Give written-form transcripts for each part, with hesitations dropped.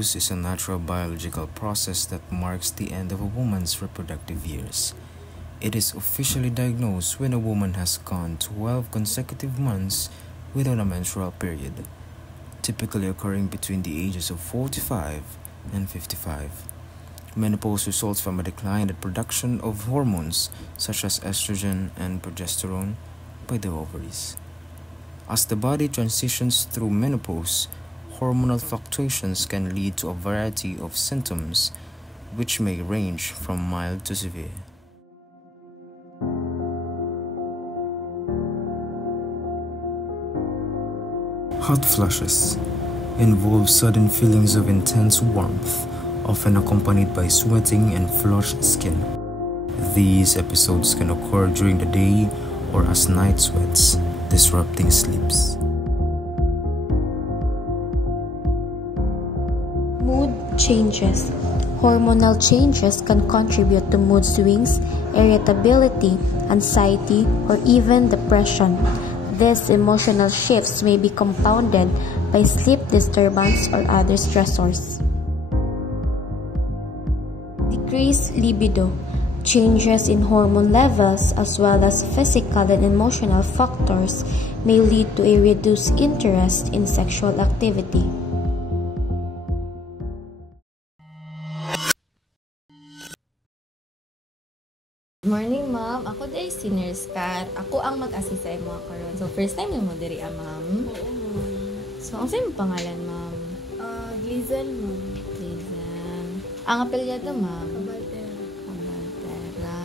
Menopause is a natural biological process that marks the end of a woman's reproductive years. It is officially diagnosed when a woman has gone 12 consecutive months without a menstrual period, typically occurring between the ages of 45 and 55. Menopause results from a decline in the production of hormones such as estrogen and progesterone by the ovaries. As the body transitions through menopause, hormonal fluctuations can lead to a variety of symptoms, which may range from mild to severe. Hot flushes involve sudden feelings of intense warmth, often accompanied by sweating and flushed skin. These episodes can occur during the day or as night sweats, disrupting sleeps. Mood changes. Hormonal changes can contribute to mood swings, irritability, anxiety, or even depression. These emotional shifts may be compounded by sleep disturbance or other stressors. Decreased libido. Changes in hormone levels as well as physical and emotional factors may lead to a reduced interest in sexual activity. Good morning, ma'am. Ako day si Nurse Kat. Ako ang mag-assist sa imo karon. So first time mo diri ma'am. Oo. So ang sa'yo pangalan, ma'am? Glizel, ma'am. Lizen. Ang apelyido, ma'am? Kabaltera. Kabaltera.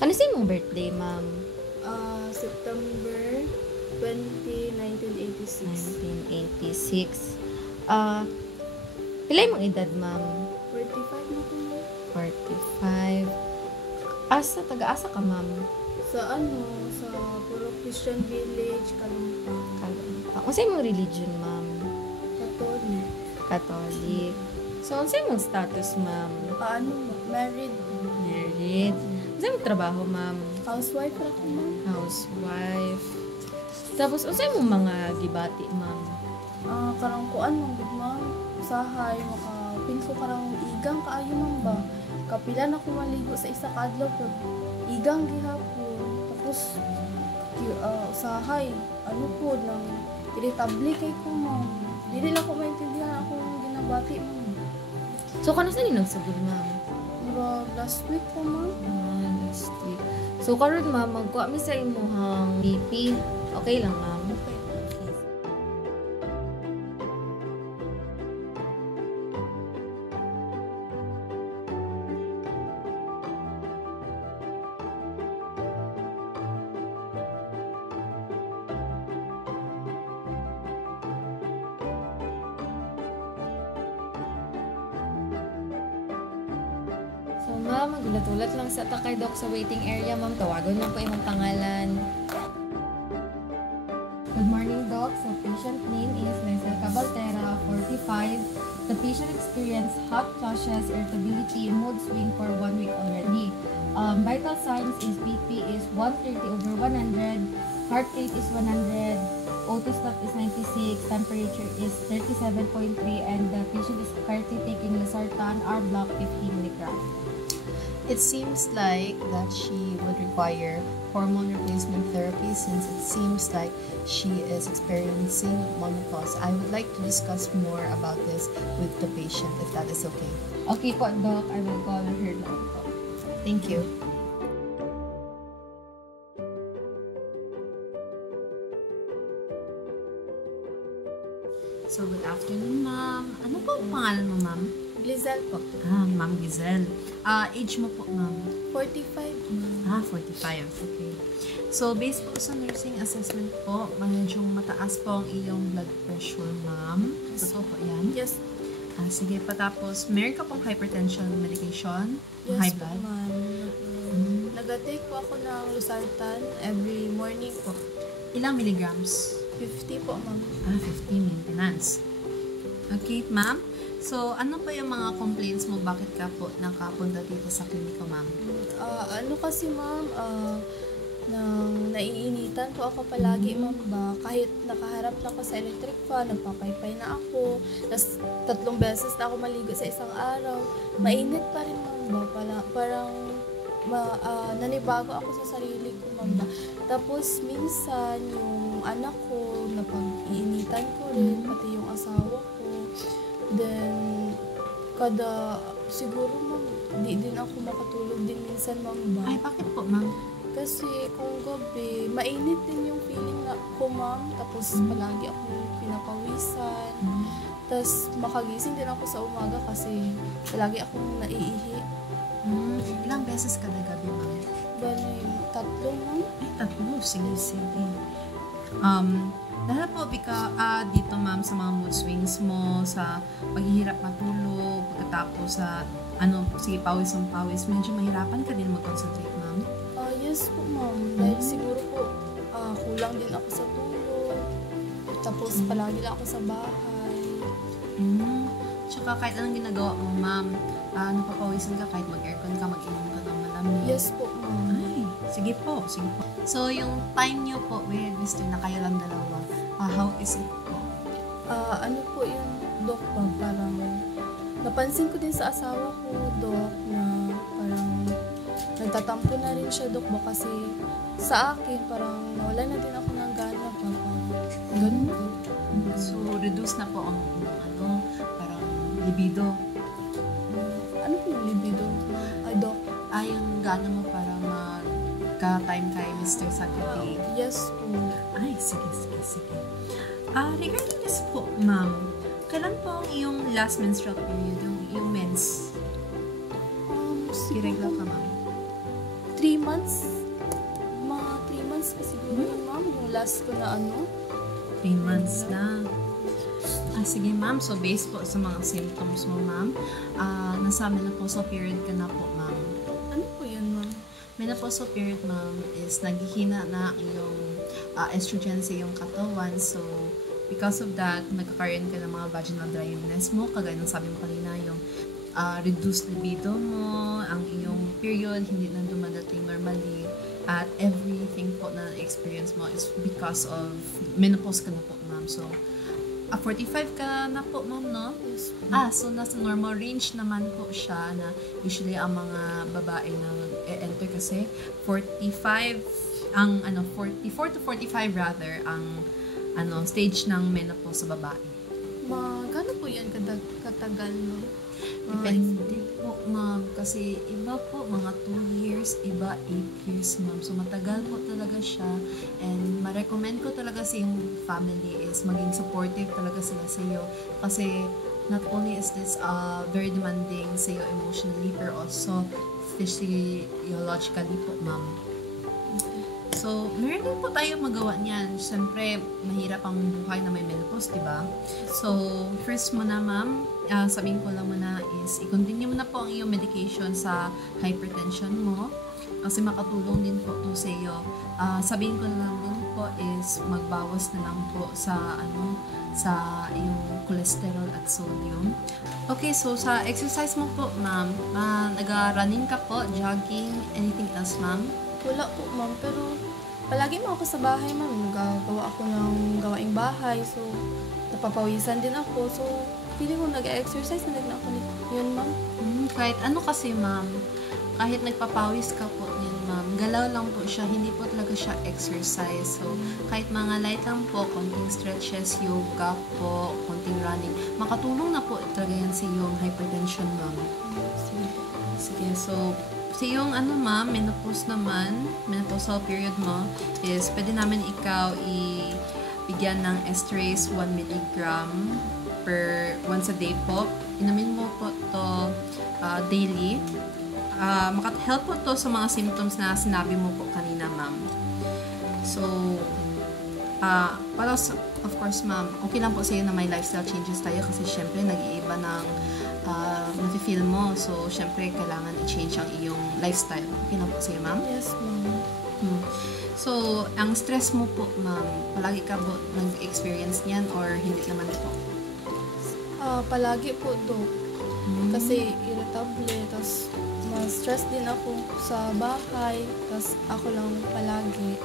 Kano sa imong birthday, ma'am? September 20, 1986. 1986. Pila imong edad, ma'am? 45 na po, ma'am. 45. Taga-asa ka, ma'am? Sa Puro Christian Village, Kalumpang. Kalumpang. Kung sa imong religion, ma'am? Catholic. Catholic. So, ang sa imong status, ma'am? Married. Married. Ang sa imong trabaho, ma'am? Housewife na ko, ma'am. Housewife. Tapos, ang sa imong mga gibati, ma'am? Karang kuan, ma'am. Usahay, makapinso karang igang kaayo, ma'am ba? Kapila na ko maligo sa isa kadlaw pero igang gihapon. Tapos usahay po nang irritable kay ko, ma'am. Dili lang ko maintindihan ako ginabati, ma'am. So kano sa nagsugod, ma'am? Last week po, ma'am. Last week. So karon, ma'am, magkuha mi sa imong BP. Okay lang, ma'am. So, ma'am, magulat-ulat lang sa takay doc sa waiting area, ma'am. Tawagon lang po imong pangalan. Good morning, doc. So, patient name is Lizel Cabaltera, 45. The patient experienced hot flushes, irritability, mood swing for 1 week already. Vital signs is BP is 130/100, heart rate is 100, O2 stop is 96, temperature is 37.3, and the patient is currently taking Losartan R block 50 mg. It seems like that she would require hormone replacement therapy since it seems like she is experiencing menopause. I would like to discuss more about this with the patient if that is okay. Okay po, doc. I will call her now po. Thank you. So, good afternoon, ma'am. Ano po ang pangalan mo, ma'am? Glizel po. Ma'am Giselle. Age mo po, ma'am? 45, ma'am. 45. Okay. So, based po sa nursing assessment po, medyo mataas po ang iyong blood pressure, ma'am. Totoo po yan? Yes. Sige, patapos, meron ka pong hypertension medication? Yes High po, blood? ma'am. Nag-take po ako ng Losartan every morning po. Ilang milligrams? 50 po, ma'am. 50 maintenance. Okay, ma'am. So, ano pa yung mga complaints mo? Bakit ka po nakapunta dito sa klinika, ma'am? Kasi, ma'am, nang naiinitan nainitan po ako palagi, ma'am ba? Kahit nakaharap na ako sa electric fan, nagpapaypay na ako. Tapos 3 beses na ako maligo sa isang araw. Mainit pa rin, ma'am ba? Parang nanibago ako sa sarili ko, ma'am ba? Tapos minsan, yung anak ko, napag-iinitan ko rin, pati yung asawa ko. Then, siguro, ma'am, di din ako makatulog din minsan, ma'am ba? Ay, bakit po, ma'am? Kasi kung gabi, mainit din yung feeling ko, ma'am. Tapos palagi ako pinapawisan. Tapos makagising din ako sa umaga kasi palagi akong naiihi. Ilang beses kada gabi, ma'am? Bali, 3, ma'am. Ay, 3. Sige. Dahil po, dito, ma'am, sa mga mood swings mo, sa paghihirap matulog, pagkatapos sa, pawis ang pawis, medyo mahirapan ka din mag-concentrate, ma'am? Yes po, ma'am. Dahil siguro po, kulang din ako sa tulog. Tapos palagi lang ako sa bahay. Tsaka kahit anong ginagawa mo, ma'am, napapawisan ka kahit mag-aircon ka, mag-inom ka ng malamig. Yes po, ma'am. Ay, sige po. So, yung time niyo po with Mr. na kayo lang dalawa, how is it po? Ano po yung Dok pa, parang napansin ko din sa asawa ko, Dok, na parang nagtatampo na rin siya, Dok, ba kasi sa akin, parang nawala na din ako ng gana pa. Ganun po. So, reduce na po ang parang libido. Ano po yung libido? Ay, Dok. Yung gana mo para magka-time kay Mr. sa gabi. Yes po. Ay, sige. Regarding this po, ma'am, kailan po ang iyong last menstrual period, yung mens? Irregular ka, ma'am? 3 months? Mga 3 months pa siguro yun, ma'am. Yung last ko na 3 months na. Sige, ma'am. So, based po sa mga symptoms mo, ma'am, nasa menopausal period ka na po, ma'am. Ano po yun, ma'am? Menopausal period, ma'am, is naghihina na yung estrogen sa iyong katawan. So, because of that, magkakaroon ka ng mga vaginal dryness mo, kagaya ng sabi mo kanina, yung reduced libido mo, ang iyong period hindi na dumadating normally, at everything po na experience mo is because of menopause ka na po, ma'am. So, 45 ka na po, ma'am, no? Yes po. So nasa normal range naman po siya na usually ang mga babae na enter kasi 44 to 45 rather ang stage ng menopause sa babae. Gano'n po yan katagal, no? Depende po, ma'am. Kasi iba po, mga 2 years, iba 8 years, ma'am. So, matagal po talaga siya. And ma-recommend ko talaga sa iyong family is maging supportive talaga sila sa iyo. Kasi not only is this very demanding sa iyo emotionally, pero also physiologically po, ma'am. So, meron din po tayo magawa niyan. Siyempre, mahirap ang buhay na may menopause, diba? So, first muna, ma'am, sabihin ko lang muna is, i-continue mo na po ang iyong medication sa hypertension mo. Kasi makatulong din po to sa iyo. Sabihin ko na lang din po is, magbawas na lang po sa iyong cholesterol at sodium. Okay, so sa exercise mo po, ma'am, nag-running ka po, jogging, anything else, ma'am? Wala po, ma'am. Pero palagi mo ako sa bahay, ma'am. Nagagawa ako ng gawaing bahay. So, napapawisan din ako. So, feeling ko nag-exercise na ako yun, ma'am. Kahit ano kasi, ma'am, kahit nagpapawis ka po yun, ma'am, galaw lang po siya. Hindi po talaga siya exercise. So, kahit mga light lang po, konting stretches, yoga po, konting running, makatulong na po talaga yan sa iyong hypertension, ma'am. Sige, so, sa iyong ma'am, menopause naman, menopausal period mo, is pwede namin ikaw bigyan ng esterase 1 mg per once a day po. Inumin mo po to daily. Maka-help po to sa mga symptoms na sinabi mo po kanina, ma'am. So, para of course, ma'am, okay lang po sa iyo na may lifestyle changes tayo kasi syempre nag-iiba ng nafe-feel mo. So, syempre, kailangan i-change ang iyong lifestyle. Okay lang po sa iyo, ma'am? Yes, ma'am. So, ang stress mo po, ma'am, palagi ka po nag-experience niyan or hindi naman po? Palagi po, Dok. Kasi irritable, tapos ma-stress din ako sa bahay, tapos ako lang palagi.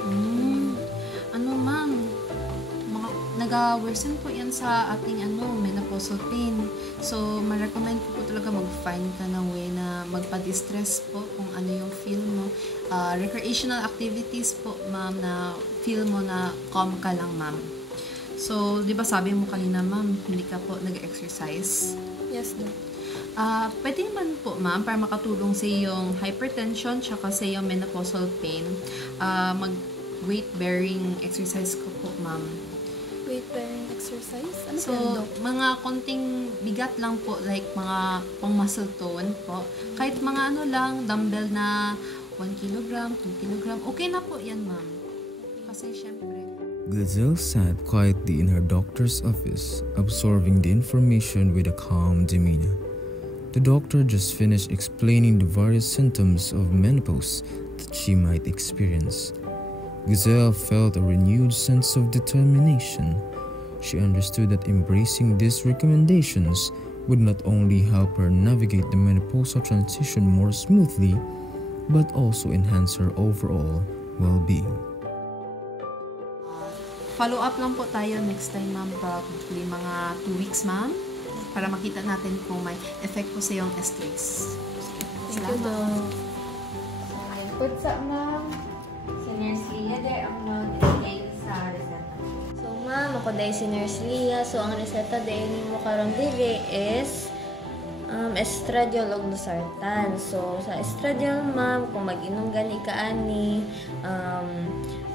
mag-worsen po yan sa ating menopausal pain. So, ma-recommend ko po talaga mag-find ka ng way na magpa-distress po kung ano yung feel mo. Recreational activities po, ma'am, na feel mo na calm ka lang, ma'am. So, di ba sabi mo kanina, ma'am, hindi ka po nag-exercise? Yes, Doc. Pwede naman po, ma'am, para makatulong sa iyong hypertension tsaka sa iyong menopausal pain, mag-weight-bearing exercise ko po, ma'am. Weight-bearing exercise? Ano So, yan, Doc? mga konting bigat lang po, like mga pang muscle tone po. Kahit mga lang, dumbbell na 1 kilogram, 2 kilogram, okay na po yan, ma'am. Kasi syempre, Gazelle sat quietly in her doctor's office, absorbing the information with a calm demeanor. The doctor just finished explaining the various symptoms of menopause that she might experience. Gazelle felt a renewed sense of determination. She understood that embracing these recommendations would not only help her navigate the menopausal transition more smoothly, but also enhance her overall well-being. follow up lang po tayo next time, ma'am, probably mga 2 weeks, ma'am, para makita natin kung may effect po sa iyong stress. Thank you, Doc. Ay, put sa ma'am. Si Nurse Leah there ang nag-explain sa reseta. So ma'am, ako dahil si Nurse Leah. So ang reseta dahil ni mo karon dili is estradiol ug losartan. So sa estradiol ma'am, kung mag-inom gani ka ani,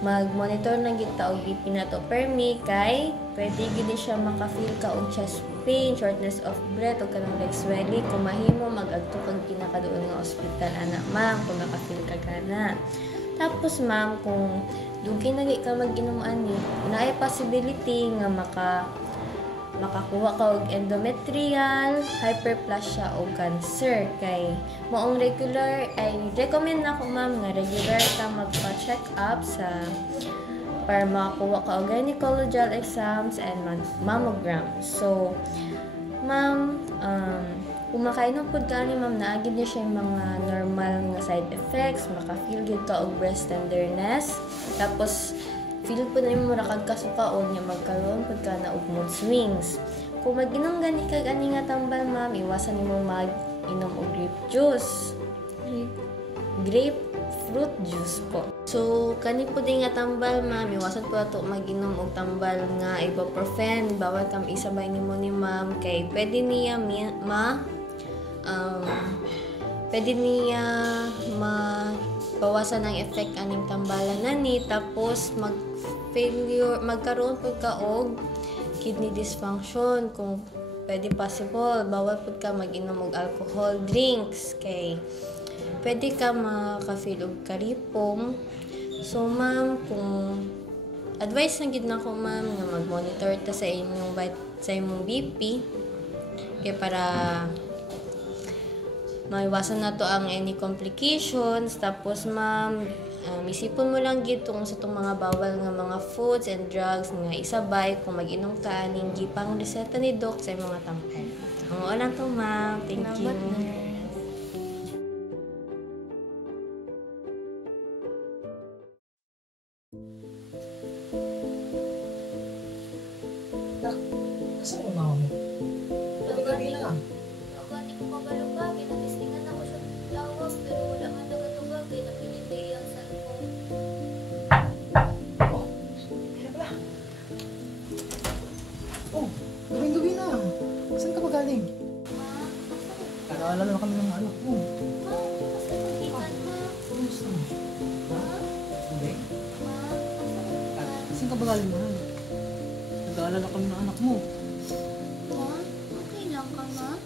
mag-monitor na kita og BP nato per me kay pwede gid siya maka-feel ka og chest pain, shortness of breath ug kanang leg swelling. Kung mahimo mag-adto kag pinakaduol nga ospital ana ma'am kung maka-feel ka kana. Tapos ma'am, kung dugi na ka mag-inom ani, naay possibility nga makakuha ka og endometrial, hyperplasia o cancer. Kay maong regular ay recommend na ko ma'am nga regular ka magpa-check up sa para makakuha ka og gynecological exams and mammogram. So ma'am, kung makainom po ka ni ma'am, naagid niya siya yung mga normal nga side effects, maka-feel gid ka og breast tenderness, tapos feel po na yung mura kag kasukaon niya magkaroon po ka na og mood swings. Kung mag-inom gani kag ani nga tambal ma'am, iwasan nimo mag-inom og grapefruit juice po. So kani po din nga tambal ma'am, iwasan po ato mag-inom og tambal nga ibuprofen, bawal kam isabay nimo ni ma'am kay pwede niya bawasan ang effect aning tambalan nani, tapos magkaroon po ka og kidney dysfunction. Kung pwede possible, bawal po ka mag-inom og alcohol drinks kay pwede ka maka-feel og karipom. So ma'am, kung advice na gid nako ma'am nga mag-monitor ta sa imong BP kay para maiwasan na to ang any complications. Tapos ma'am, isipon mo lang gid tungkol sa itong mga bawal nga mga foods and drugs nga isabay kung mag-inom ka aning gipang reseta ni Doc sa mga tampon. Ang lang to ma'am. Thank you. Saan yung mama mo? Gabi na. Gani ko kabalugag, nagistingan ako sa lawas, pero wala nga nagatugag, kaya napilitay ang cellphone. Oh, kaya pala. Oh, gawin-gawin na. Saan ka ba galing? Ma, Nag-aalala na kami ng anak mo. ma, kasi magikan ma. Kumusta mo? Ha? Hindi? Ma, Saan ka ba galing na? Nag-aalala kami ng anak mo. ma, okay lang ka ma?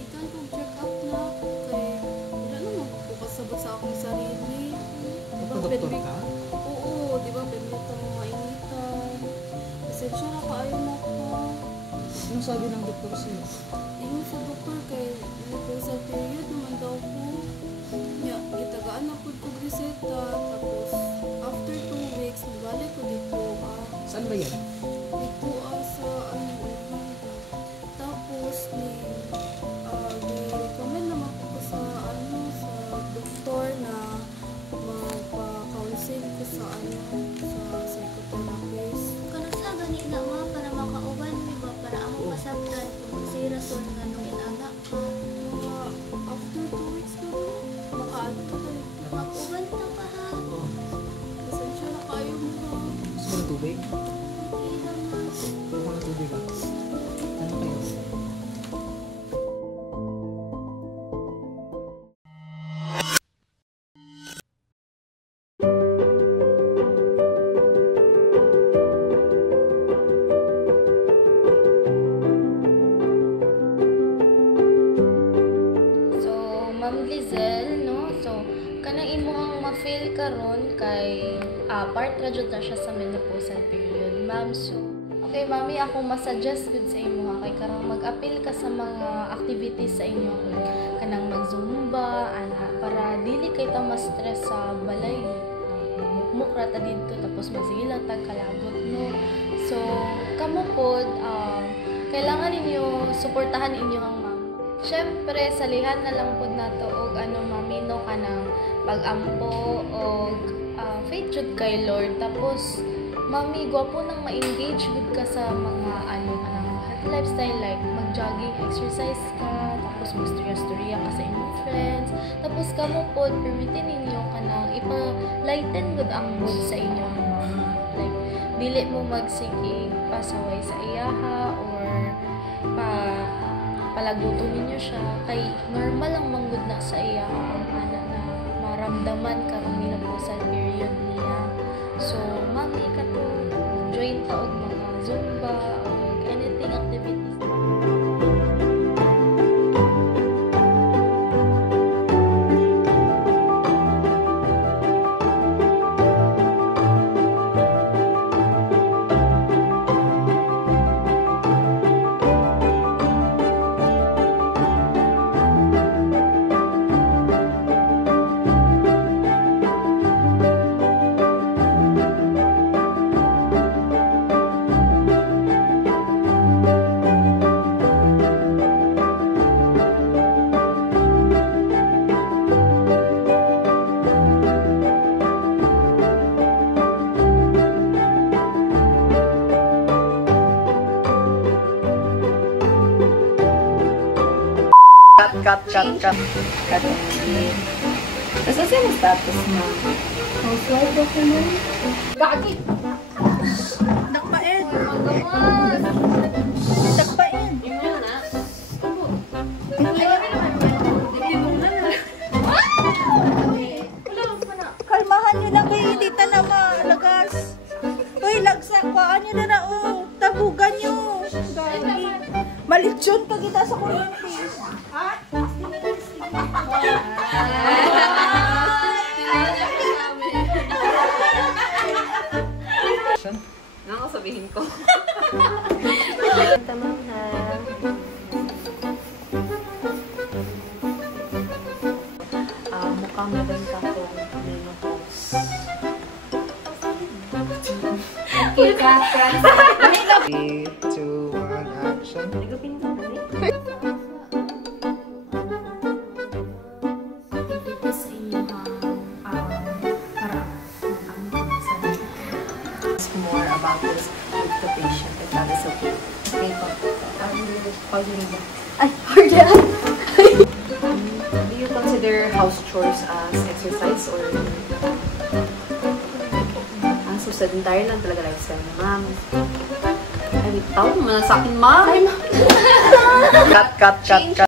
Ikan kong check up na ako kay wala naman ko kasabot sa akong sarili. Nagpa-doktor ka? Oo, di ba pinita mo mainitan. Pasensya na kaayo mo ko. Anong sabi ng doktor sa'yo? Ayun sa doktor kay sa period naman daw ko. Nya, itagaan na po kong reseta. Tapos, after 2 weeks, nabalik ko dito. Saan ba yan? Dito sa Orlando. Tapos, recommend naman ko sa doktor na magpa-counseling ko sa psychotherapist. Kanang sa gani jud na siya sa menopausal period, ma'am. So, okay, mami, ako masuggest gud sa imo kay karang mag-apil ka sa mga activities sa inyo kanang mag-zumba ana para dili kay ta ma-stress sa balay. Mukra ta dito tapos magsigila tag kalagot no. So, kamo pod kailangan ninyo suportahan inyo ang ma'am. Syempre, salihan na lang pod nato og mami no kanang pag-ampo og faith jud kay Lord. Tapos mami, gwapo nang ma-engage gud ka sa mga kanang healthy lifestyle like mag-jogging, exercise ka, tapos mag-storya ka sa inyong friends. Tapos kamo pod permitin ninyo kanang ipa-lighten gud ang mood sa inyong mama. Like dili mo magsige pasaway sa iyaha or palaguto ninyo siya kay normal lang manggod na sa iya ang ana na maramdaman karong menopausal period niya. So mami kato join ta og mga zumba or anything activities. Cut. Kasi siya ang status mo. Housewife ako mo. Gagi! Nakpain. Magamas! Nakpain. Kalmahan nyo na kayo, tita na malagas. Uy, lagsakwaan nyo na tabugan nyo. Gagi. Malitsyon ka kita sa kuryente. Ha? Ano sabihin ko? Tamam na. Mukhang meron ka itong menopause. Okay, cut. 3, 2, 1, action. More about this with the patient if that is okay. Okay, do you consider house chores as exercise or so sedentary lang talaga lifestyle ni ma'am? Ay, tawag mo na sa akin, ma'am! Cut.